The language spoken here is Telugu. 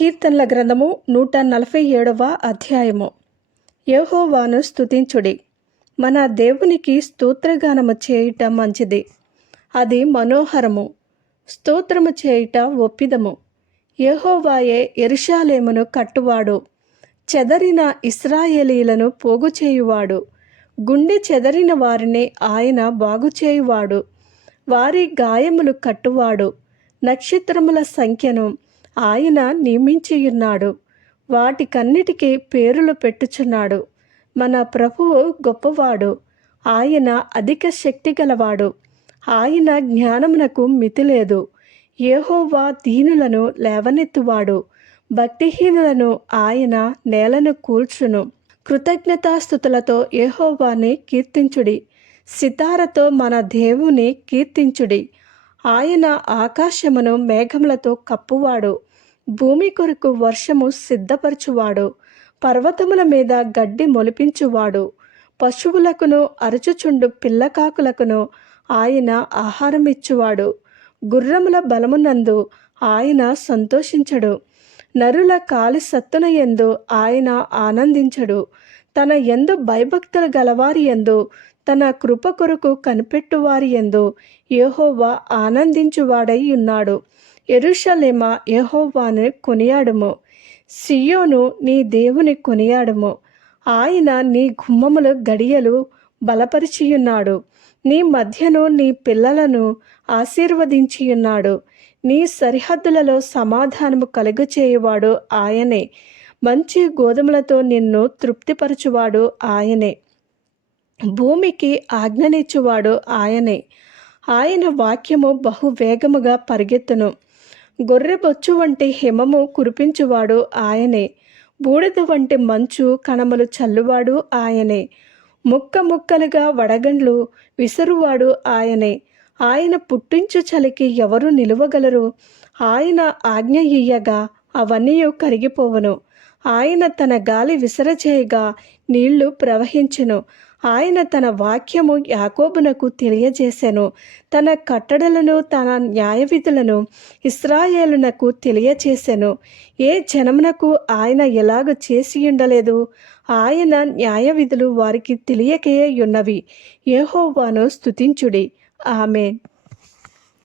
కీర్తనల గ్రంథము నూట నలభై ఏడవ అధ్యాయము. యహోవాను స్తుతించుడి. మన దేవునికి స్తోత్రగానము చేయుట మంచిది. అది మనోహరము. స్తోత్రము చేయుట ఒప్పిదము. యహోవాయే ఎరుషాలేమును కట్టువాడు. చెదరిన ఇస్రాయేలీలను పోగు చేయువాడు గుండె చెదరిన వారిని ఆయన బాగుచేయువాడు. వారి గాయములు కట్టువాడు. నక్షత్రముల సంఖ్యను ఆయన నియమించియున్నాడు. వాటికన్నిటికీ పేరులు పెట్టుచున్నాడు. మన ప్రభువు గొప్పవాడు. ఆయన అధిక శక్తి గలవాడు. ఆయన జ్ఞానమునకు మితి లేదు. దీనులను లేవనెత్తువాడు. భక్తిహీనులను ఆయన నేలను కూల్చును. కృతజ్ఞతాస్థుతులతో ఏహోవాని కీర్తించుడి. సితారతో మన దేవుని కీర్తించుడి. ఆయన ఆకాశమును మేఘములతో కప్పువాడు. భూమి కొరకు వర్షము సిద్ధపరచువాడు. పర్వతముల మీద గడ్డి మొలిపించువాడు. పశువులకును అరచుచుండు పిల్లకాకులకును ఆయన ఆహారం ఇచ్చువాడు గుర్రముల బలమునందు ఆయన సంతోషించడు. నరుల కాలి సత్తున ఎందు ఆయన ఆనందించడు. తన ఎందు భయభక్తులు గలవారి ఎందు తన కృప కొరకు కనిపెట్టువారి ఎందు యహోవా ఆనందించువాడై ఉన్నాడు. ఎరుషలేమ యహోవాను కొనియాడుము. సియోను నీ దేవుని కొనియాడము. ఆయన నీ గుమ్మములు గడియలు బలపరిచియున్నాడు. నీ మధ్యను నీ పిల్లలను ఆశీర్వదించియున్నాడు. నీ సరిహద్దులలో సమాధానము కలుగచేయువాడు ఆయనే. మంచి గోధుమలతో నిన్ను తృప్తిపరచువాడు ఆయనే. భూమికి ఆజ్ఞనిచ్చువాడు ఆయనే. ఆయన వాక్యము బహు వేగముగా పరిగెత్తును. గొర్రెబొచ్చు వంటి హిమము కురిపించువాడు ఆయనే. బూడిద వంటి మంచు కణములు చల్లువాడు ఆయనే. ముక్క ముక్కలుగా వడగండ్లు విసురువాడు ఆయనే. ఆయన పుట్టించు చలికి ఎవరు నిలువగలరు? ఆయన ఆజ్ఞ ఇయ్యగా అవన్నీ కరిగిపోవను. ఆయన తన గాలి విసరచేయగా నీళ్ళు ప్రవహించెను. ఆయన తన వాక్యము యాకోబునకు తెలియజేశాను తన కట్టడలను తన న్యాయవిధులను ఇస్రాయేలునకు తెలియచేశాను ఏ జనమునకు ఆయన ఎలాగ చేసి ఉండలేదు? ఆయన న్యాయవిధులు వారికి తెలియకే ఉన్నవి. ఏహోవాను స్తుతించుడి. ఆమెన్.